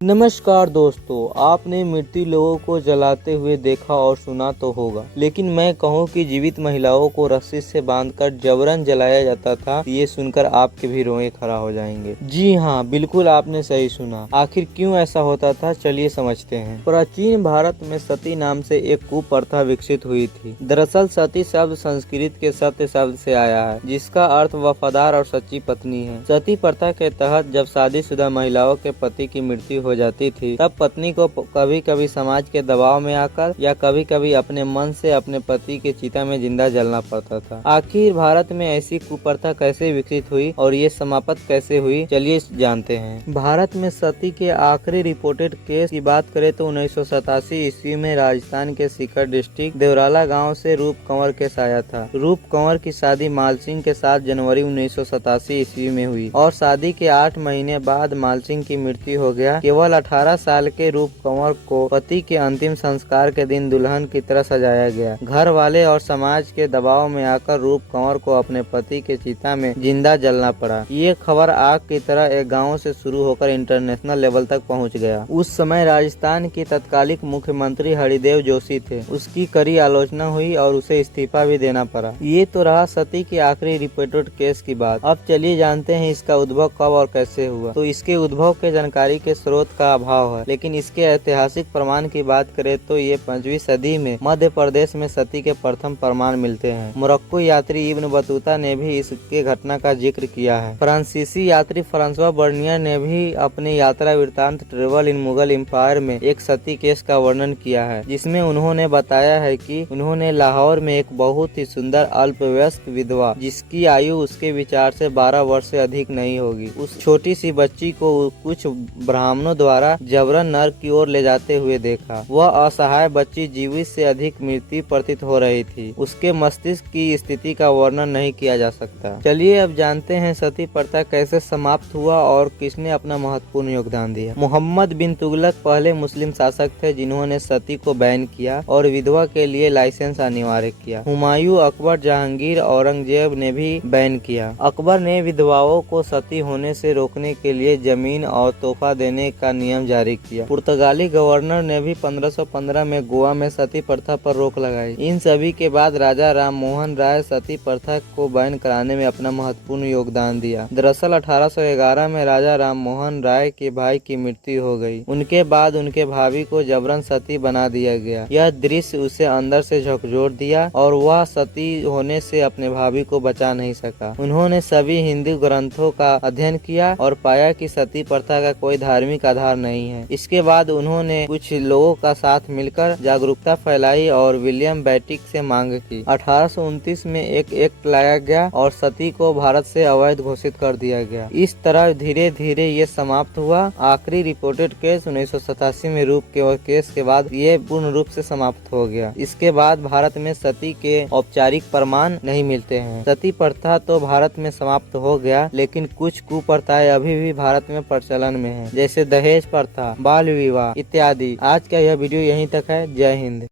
नमस्कार दोस्तों, आपने मृत्यु लोगों को जलाते हुए देखा और सुना तो होगा, लेकिन मैं कहूँ कि जीवित महिलाओं को रस्सी से बांधकर जबरन जलाया जाता था, ये सुनकर आपके भी रोए खड़ा हो जाएंगे। जी हाँ, बिल्कुल आपने सही सुना। आखिर क्यों ऐसा होता था, चलिए समझते हैं। प्राचीन भारत में सती नाम से एक कुप्रथा विकसित हुई थी। दरअसल सती शब्द संस्कृत के सत्य शब्द से आया है, जिसका अर्थ वफादार और सच्ची पत्नी है। सती प्रथा के तहत जब शादीशुदा महिलाओं के पति की मृत्यु हो जाती थी, तब पत्नी को कभी कभी समाज के दबाव में आकर या कभी कभी अपने मन से अपने पति के चिता में जिंदा जलना पड़ता था। आखिर भारत में ऐसी कुप्रथा कैसे विकसित हुई और ये समाप्त कैसे हुई, चलिए जानते हैं। भारत में सती के आखिरी रिपोर्टेड केस की बात करें तो 1987 ईस्वी में राजस्थान के सीकर डिस्ट्रिक्ट देवराला गाँव से रूप कंवर केस आया था। रूप कंवर की शादी मालसिंह के साथ जनवरी 1987 ईस्वी में हुई और शादी के 8 महीने बाद मालसिंह की मृत्यु हो गया। केवल 18 साल के रूप कंवर को पति के अंतिम संस्कार के दिन दुल्हन की तरह सजाया गया। घर वाले और समाज के दबाव में आकर रूप कंवर को अपने पति के चिता में जिंदा जलना पड़ा। ये खबर आग की तरह एक गांव से शुरू होकर इंटरनेशनल लेवल तक पहुंच गया। उस समय राजस्थान के तत्कालिक मुख्यमंत्री हरिदेव जोशी थे। उसकी कड़ी आलोचना हुई और उसे इस्तीफा भी देना पड़ा। ये तो रहा सती के आखिरी रिपोर्टेड केस की बात। अब चलिए जानते हैं इसका उद्भव कब और कैसे हुआ। तो इसके उद्भव के जानकारी के स्रोत का अभाव है, लेकिन इसके ऐतिहासिक प्रमाण की बात करें तो ये 5वीं सदी में मध्य प्रदेश में सती के प्रथम प्रमाण मिलते हैं। मोरक्को यात्री इब्न बतूता ने भी इसके घटना का जिक्र किया है। फ्रांसीसी यात्री फ्रांसवा बर्नियर ने भी अपने यात्रा वृत्तांत ट्रेवल इन मुगल एम्पायर में एक सती केस का वर्णन किया है, जिसमें उन्होंने बताया है कि उन्होंने लाहौर में एक बहुत ही सुंदर अल्पवयस्क विधवा, जिसकी आयु उसके विचार से 12 वर्ष से अधिक नहीं होगी, उस छोटी सी बच्ची को कुछ ब्राह्मणों द्वारा जबरन नरक की ओर ले जाते हुए देखा। वह असहाय बच्ची जीवित से अधिक मृत्यु प्रतीत हो रही थी। उसके मस्तिष्क की स्थिति का वर्णन नहीं किया जा सकता। चलिए अब जानते हैं सती प्रथा कैसे समाप्त हुआ और किसने अपना महत्वपूर्ण योगदान दिया। मोहम्मद बिन तुगलक पहले मुस्लिम शासक थे जिन्होंने सती को बैन किया और विधवा के लिए लाइसेंस अनिवार्य किया। हुमायूं, अकबर, जहांगीर, औरंगजेब ने भी बैन किया। अकबर ने विधवाओं को सती होने से रोकने के लिए जमीन और तोहफा देने का नियम जारी किया। पुर्तगाली गवर्नर ने भी 1515 में गोवा में सती प्रथा पर रोक लगाई। इन सभी के बाद राजा राम मोहन राय सती प्रथा को बैन कराने में अपना महत्वपूर्ण योगदान दिया। दरअसल 1811 में राजा राम मोहन राय के भाई की मृत्यु हो गई। उनके बाद उनके भाभी को जबरन सती बना दिया गया। यह दृश्य उसे अंदर से झकझोर दिया और वह सती होने से अपने भाभी को बचा नहीं सका। उन्होंने सभी हिंदू ग्रंथों का अध्ययन किया और पाया कि सती प्रथा का कोई धार्मिक आधार नहीं है। इसके बाद उन्होंने कुछ लोगों का साथ मिलकर जागरूकता फैलाई और विलियम बैटिक से मांग की। 1829 में एक एक्ट लाया गया और सती को भारत से अवैध घोषित कर दिया गया। इस तरह धीरे धीरे ये समाप्त हुआ। आखिरी रिपोर्टेड केस 1987 में रूप के केस के बाद ये पूर्ण रूप से समाप्त हो गया। इसके बाद भारत में सती के औपचारिक प्रमाण नहीं मिलते हैं। सती प्रथा तो भारत में समाप्त हो गया, लेकिन कुछ कुप्रथाएं अभी भी भारत में प्रचलन में है, जैसे दहेज प्रथा, बाल विवाह इत्यादि। आज का यह वीडियो यहीं तक है। जय हिंद।